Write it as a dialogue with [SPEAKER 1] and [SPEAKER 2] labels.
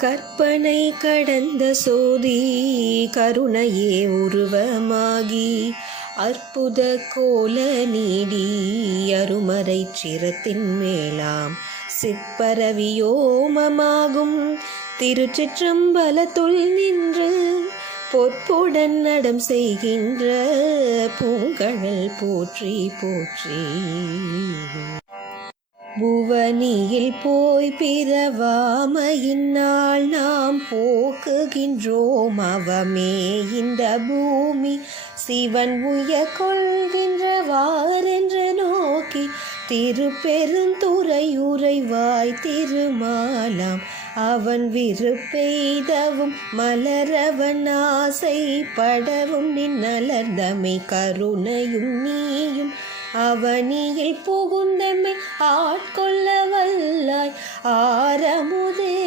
[SPEAKER 1] கற்பனை கடந்த சோதி கருணையே உருவமாகி அற்புத கோல நீடி அருமறை சிரத்தின் மேலாம் சிற்பரவியோமமாகும். திருச்சிற்றம்பலத்துள் நின்று பொற்புடன் நடம் செய்கின்ற பூங்கழல் போற்றி போற்றி. புவனியில் போய் பிறவாமையின் நாள் நாம் போக்குகின்றோம். அவமே இந்த பூமி சிவன் உய கொள்கின்றவாரென்று நோக்கி திருப்பெருந்துறை உறைவாய் திருமாலாம். அவன் விருப்பெய்தவும் மலரவன் ஆசை ஆசைப்படவும் நின்னலர்ந்தமை கருணையும் நீயும். அவனியில் புகுந்த ஆட்கொள்ள வல்லாய் ஆரமுதே